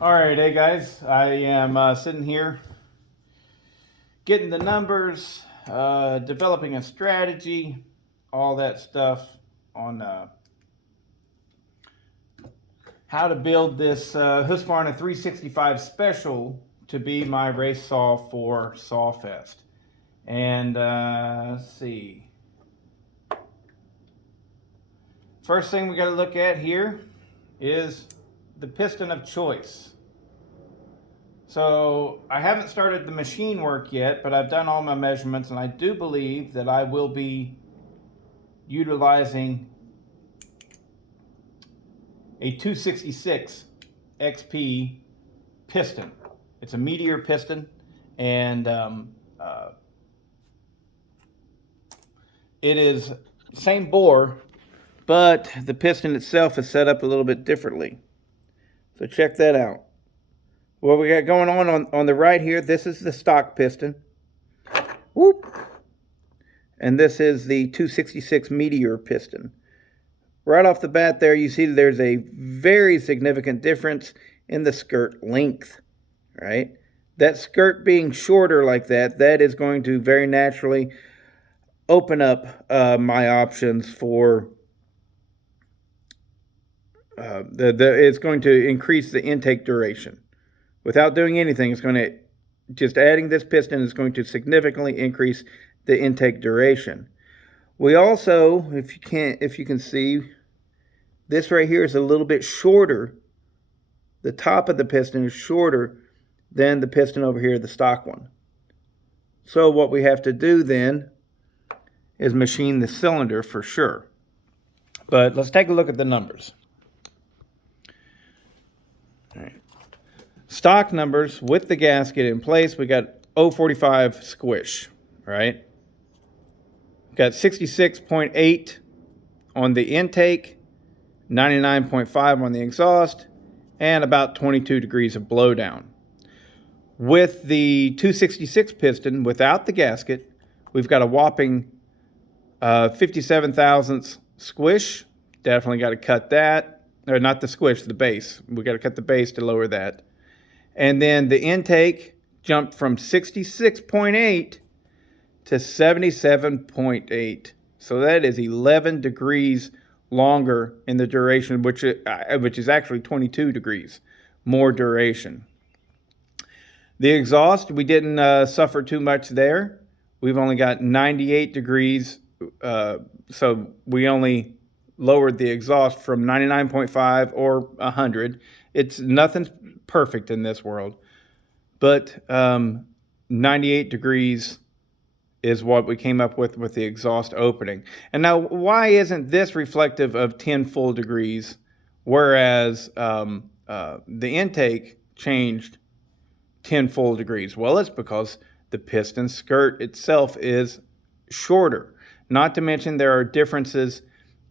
All right, hey guys, I am sitting here getting the numbers, developing a strategy, all that stuff on how to build this Husqvarna 365 Special to be my race saw for SawFest. And let's see. First thing we got to look at here is the piston of choice. So I haven't started the machine work yet, but I've done all my measurements, and I do believe that I will be utilizing a 266 XP piston. It's a Meteor piston, and it is same bore, but the piston itself is set up a little bit differently. So check that out. What we got going on the right here, this is the stock piston. Whoop. And this is the 266 Meteor piston. Right off the bat there, you see there's a very significant difference in the skirt length, right? That skirt being shorter like that, that is going to very naturally open up my options for it's going to increase the intake duration. Without doing anything, it's going to, just adding this piston is going to significantly increase the intake duration. We also, if you can see, this right here is a little bit shorter. The top of the piston is shorter than the piston over here, the stock one. So what we have to do then is machine the cylinder for sure. But let's take a look at the numbers. All right. Stock numbers with the gasket in place, we got 0.45 squish, right? Got 66.8 on the intake, 99.5 on the exhaust, and about 22 degrees of blowdown. With the 266 piston, without the gasket, we've got a whopping 57 thousandths squish. Definitely got to cut that. Or not the squish, the base. We got to cut the base to lower that. And then the intake jumped from 66.8 to 77.8. So that is 11 degrees longer in the duration, which is actually 22 degrees more duration. The exhaust, we didn't suffer too much there. We've only got 98 degrees, so we only lowered the exhaust from 99.5 or 100. It's nothing's perfect in this world, but 98 degrees is what we came up with the exhaust opening. And now, why isn't this reflective of 10 full degrees, whereas the intake changed 10 full degrees? Well, it's because the piston skirt itself is shorter. Not to mention there are differences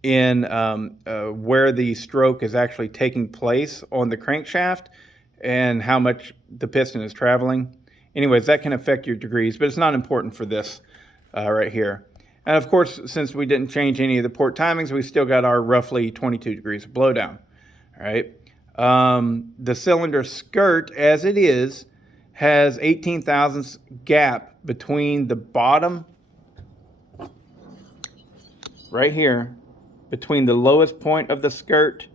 in where the stroke is actually taking place on the crankshaft and how much the piston is traveling. Anyways, that can affect your degrees, but it's not important for this right here. And of course, since we didn't change any of the port timings, we still got our roughly 22 degrees of blowdown. All right. The cylinder skirt, as it is, has 18 thousandths gap between the bottom, right here, between the lowest point of the skirt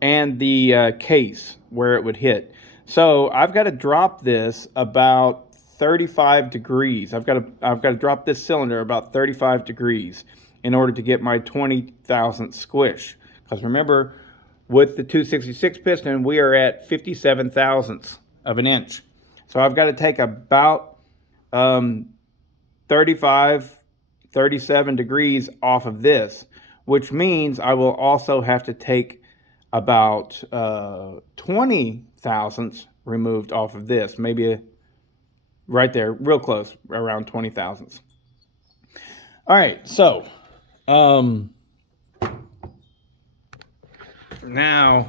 and the case where it would hit. So I've got to drop this about 35 degrees. I've got to drop this cylinder about 35 degrees in order to get my 20 thousandth squish. Because remember, with the 266 piston, we are at 57 thousandths of an inch. So I've got to take about 35, 37 degrees off of this, which means I will also have to take about 20 thousandths removed off of this, maybe right there, real close, around 20 thousandths. All right, so now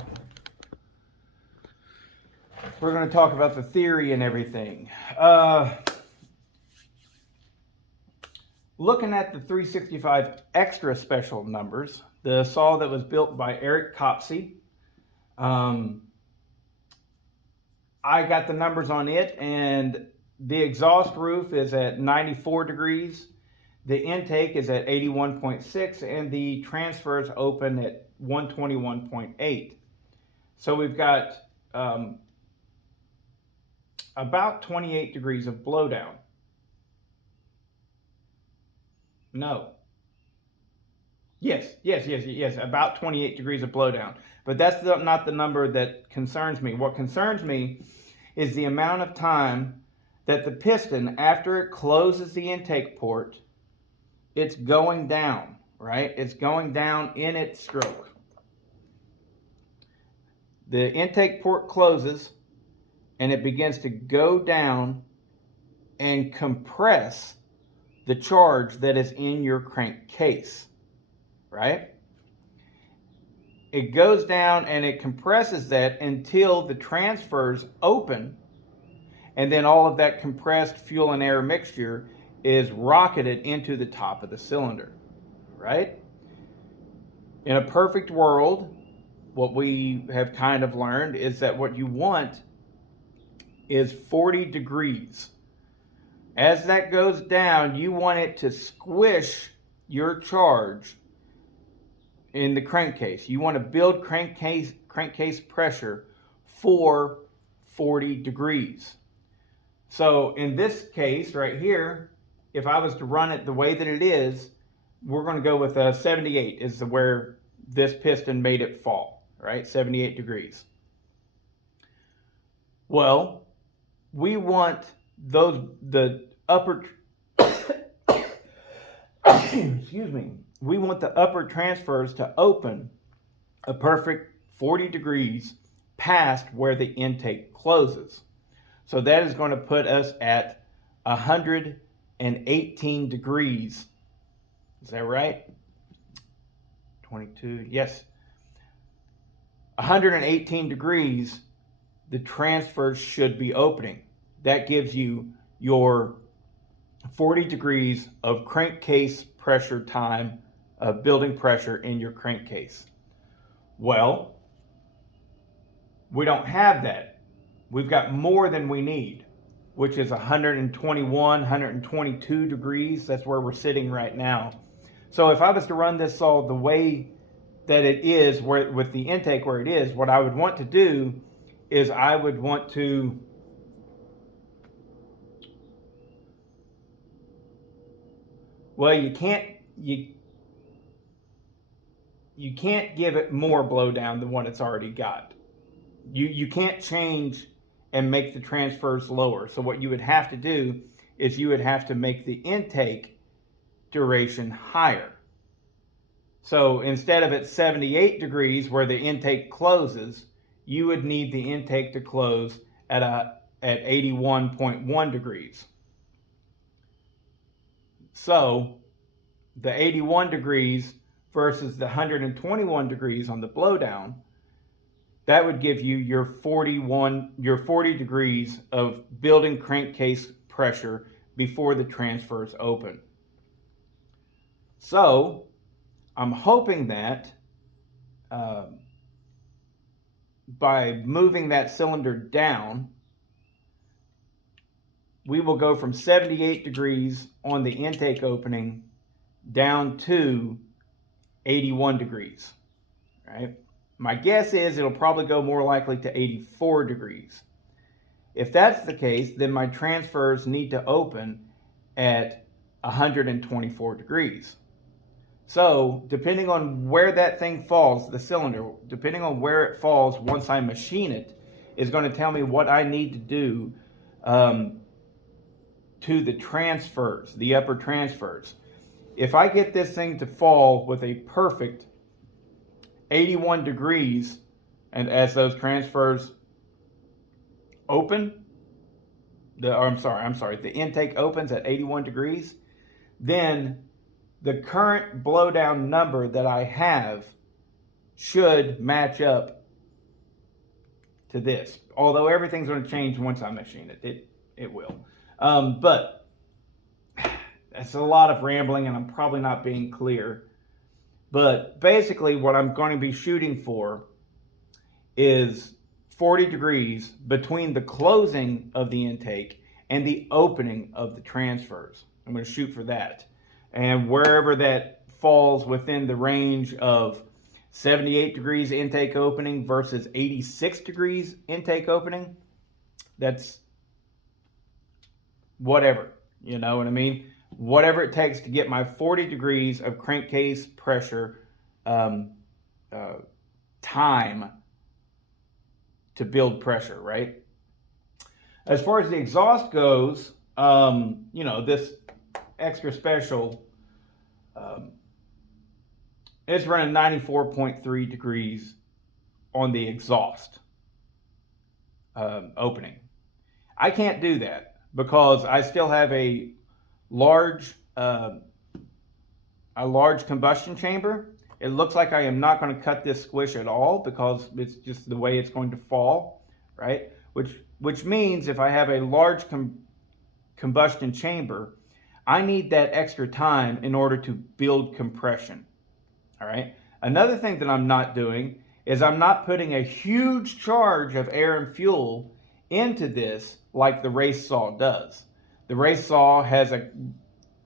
we're going to talk about the theory and everything. Looking at the 365 extra special numbers, the saw that was built by Eric Copsey, I got the numbers on it, and the exhaust roof is at 94 degrees. The intake is at 81.6, and the transfer is open at 121.8. So we've got about 28 degrees of blowdown. No. Yes, about 28 degrees of blowdown. But that's not the number that concerns me. What concerns me is the amount of time that the piston, after it closes the intake port, it's going down, right? It's going down in its stroke. The intake port closes, and it begins to go down and compress the charge that is in your crankcase, right? It goes down and it compresses that until the transfers open, and then all of that compressed fuel and air mixture is rocketed into the top of the cylinder, right? In a perfect world, what we have kind of learned is that what you want is 40 degrees. As that goes down, you want it to squish your charge in the crankcase. You want to build crankcase pressure for 40 degrees. So in this case right here, if I was to run it the way that it is, we're going to go with 78 is where this piston made it fall, right? 78 degrees. Well, we want the upper excuse me. We want the upper transfers to open a perfect 40 degrees past where the intake closes. So that is going to put us at 118 degrees. Is that right? 22, yes. 118 degrees, the transfers should be opening. That gives you your 40 degrees of crankcase pressure time, of building pressure in your crankcase. Well, we don't have that. We've got more than we need, which is 121, 122 degrees. That's where we're sitting right now. So if I was to run this saw the way that it is, where with the intake where it is, what I would want to do is I would want to you can't give it more blowdown than what it's already got. You can't change and make the transfers lower. So what you would have to do is you would have to make the intake duration higher. So instead of at 78 degrees where the intake closes, you would need the intake to close at 81.1 degrees. So the 81 degrees versus the 121 degrees on the blowdown, that would give you your 40 degrees of building crankcase pressure before the transfers open. So I'm hoping that by moving that cylinder down, we will go from 78 degrees on the intake opening down to 81 degrees, right? My guess is it'll probably go more likely to 84 degrees. If that's the case, then my transfers need to open at 124 degrees. So depending on where that thing falls, the cylinder, depending on where it falls once I machine it, is going to tell me what I need to do to the transfers, the upper transfers. If I get this thing to fall with a perfect 81 degrees, and as those transfers open, the intake opens at 81 degrees, then the current blowdown number that I have should match up to this. Although everything's going to change once I machine it. It will. But that's a lot of rambling, and I'm probably not being clear. But basically what I'm going to be shooting for is 40 degrees between the closing of the intake and the opening of the transfers. I'm going to shoot for that. And wherever that falls within the range of 78 degrees intake opening versus 86 degrees intake opening, that's whatever, you know what I mean? Whatever it takes to get my 40 degrees of crankcase pressure time to build pressure, right? As far as the exhaust goes, you know, this extra special, it's running 94.3 degrees on the exhaust opening. I can't do that because I still have a large combustion chamber. It looks like I am not going to cut this squish at all because it's just the way it's going to fall, right? Which means if I have a large combustion chamber, I need that extra time in order to build compression, all right? Another thing that I'm not doing is I'm not putting a huge charge of air and fuel into this like the race saw does. The race saw has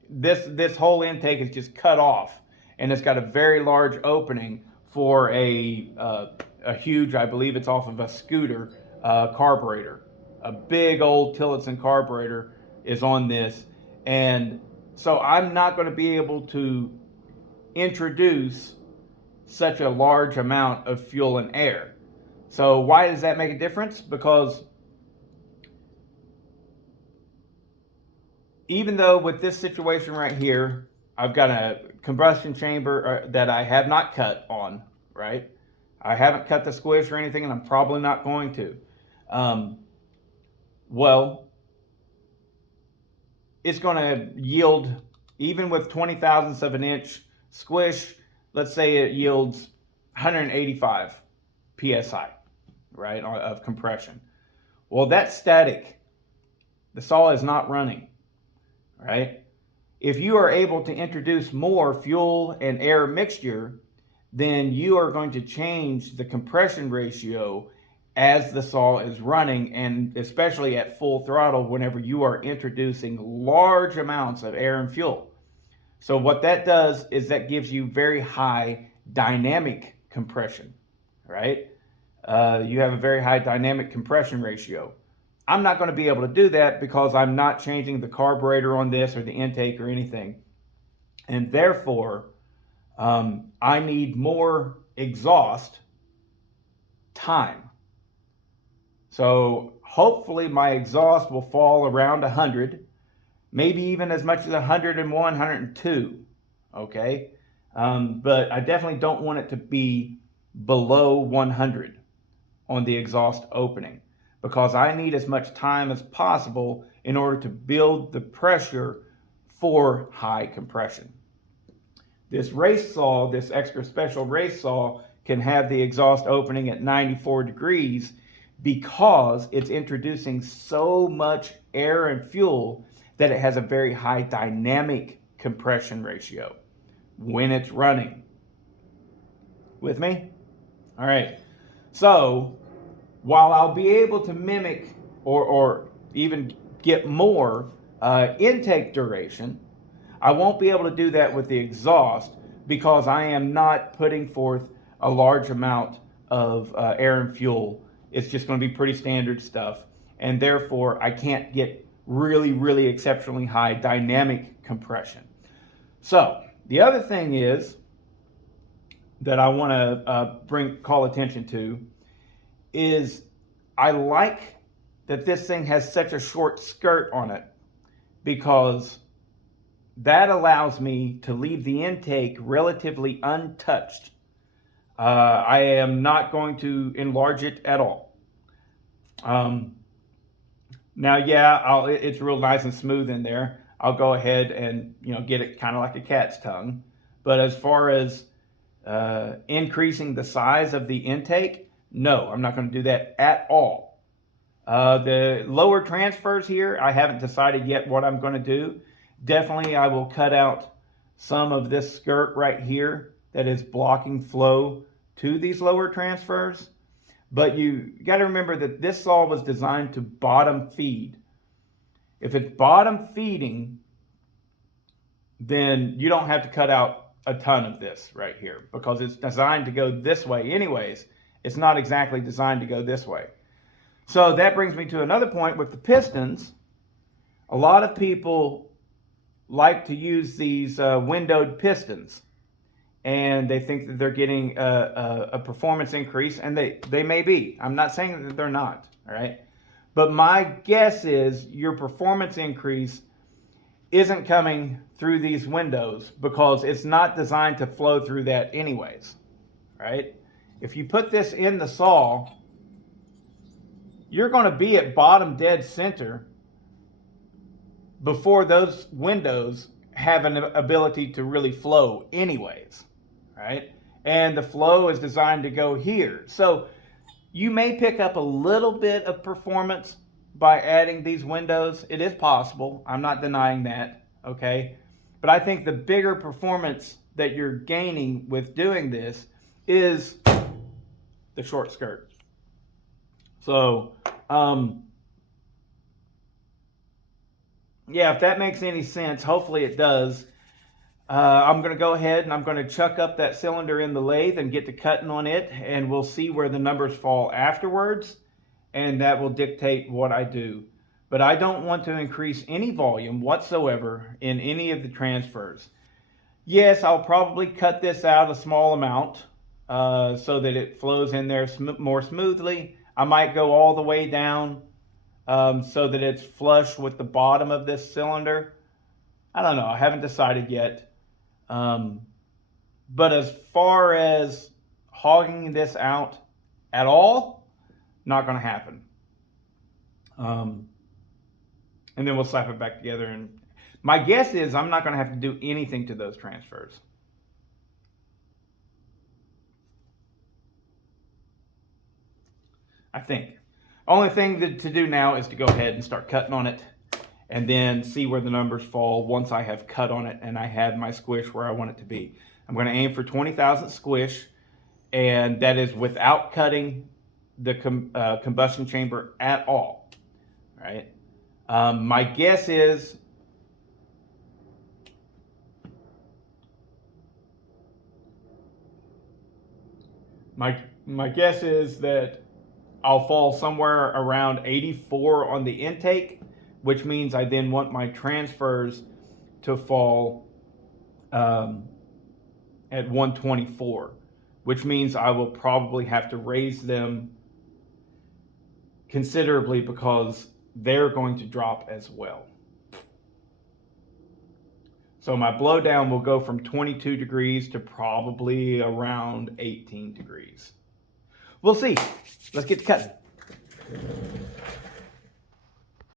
this whole intake is just cut off, and it's got a very large opening for a huge, I believe it's off of a scooter, carburetor. A big old Tillotson carburetor is on this, and so I'm not going to be able to introduce such a large amount of fuel and air. So why does that make a difference? Because even though with this situation right here, I've got a combustion chamber that I have not cut on, right? I haven't cut the squish or anything, and I'm probably not going to. Well, it's going to yield, even with 20 thousandths of an inch squish, let's say it yields 185 psi, right, of compression. Well, that's static. The saw is not running, right? If you are able to introduce more fuel and air mixture, then you are going to change the compression ratio as the saw is running, and especially at full throttle whenever you are introducing large amounts of air and fuel. So what that does is that gives you very high dynamic compression, right? You have a very high dynamic compression ratio. I'm not going to be able to do that because I'm not changing the carburetor on this or the intake or anything. And therefore, I need more exhaust time. So hopefully my exhaust will fall around 100, maybe even as much as 101, 102, okay? But I definitely don't want it to be below 100 on the exhaust opening, because I need as much time as possible in order to build the pressure for high compression. This race saw, this extra special race saw, can have the exhaust opening at 94 degrees because it's introducing so much air and fuel that it has a very high dynamic compression ratio when it's running. With me? All right. So while I'll be able to mimic or even get more intake duration, I won't be able to do that with the exhaust because I am not putting forth a large amount of air and fuel. It's just going to be pretty standard stuff, and therefore I can't get really, really exceptionally high dynamic compression. So the other thing is that I want to call attention to is I like that this thing has such a short skirt on it, because that allows me to leave the intake relatively untouched. I am not going to enlarge it at all. Now, yeah, it's real nice and smooth in there. I'll go ahead and get it kind of like a cat's tongue. But as far as increasing the size of the intake, no, I'm not going to do that at all. The lower transfers here, I haven't decided yet what I'm going to do. Definitely I will cut out some of this skirt right here that is blocking flow to these lower transfers. But you got to remember that this saw was designed to bottom feed. If it's bottom feeding, then you don't have to cut out a ton of this right here because it's designed to go this way anyways. It's not exactly designed to go this way. So that brings me to another point with the pistons. A lot of people like to use these windowed pistons, and they think that they're getting a performance increase, and they may be. I'm not saying that they're not, all right? But my guess is your performance increase isn't coming through these windows because it's not designed to flow through that anyways, right? If you put this in the saw, you're going to be at bottom dead center before those windows have an ability to really flow anyways, right? And the flow is designed to go here. So you may pick up a little bit of performance by adding these windows. It is possible. I'm not denying that, okay? But I think the bigger performance that you're gaining with doing this is the short skirt. So, yeah, if that makes any sense, hopefully it does. I'm going to go ahead and I'm going to chuck up that cylinder in the lathe and get to cutting on it, and we'll see where the numbers fall afterwards, and that will dictate what I do. But I don't want to increase any volume whatsoever in any of the transfers. Yes, I'll probably cut this out a small amount so that it flows in there more smoothly. I might go all the way down so that it's flush with the bottom of this cylinder. I don't know. I haven't decided yet. But as far as hogging this out at all, not going to happen. And then we'll slap it back together. And my guess is I'm not going to have to do anything to those transfers. I think. Only thing to do now is to go ahead and start cutting on it and then see where the numbers fall once I have cut on it and I have my squish where I want it to be. I'm going to aim for 20,000 squish, and that is without cutting the combustion chamber at all. Right? My guess is my guess is that I'll fall somewhere around 84 on the intake, which means I then want my transfers to fall at 124, which means I will probably have to raise them considerably because they're going to drop as well. So my blowdown will go from 22 degrees to probably around 18 degrees. We'll see. Let's get to cutting.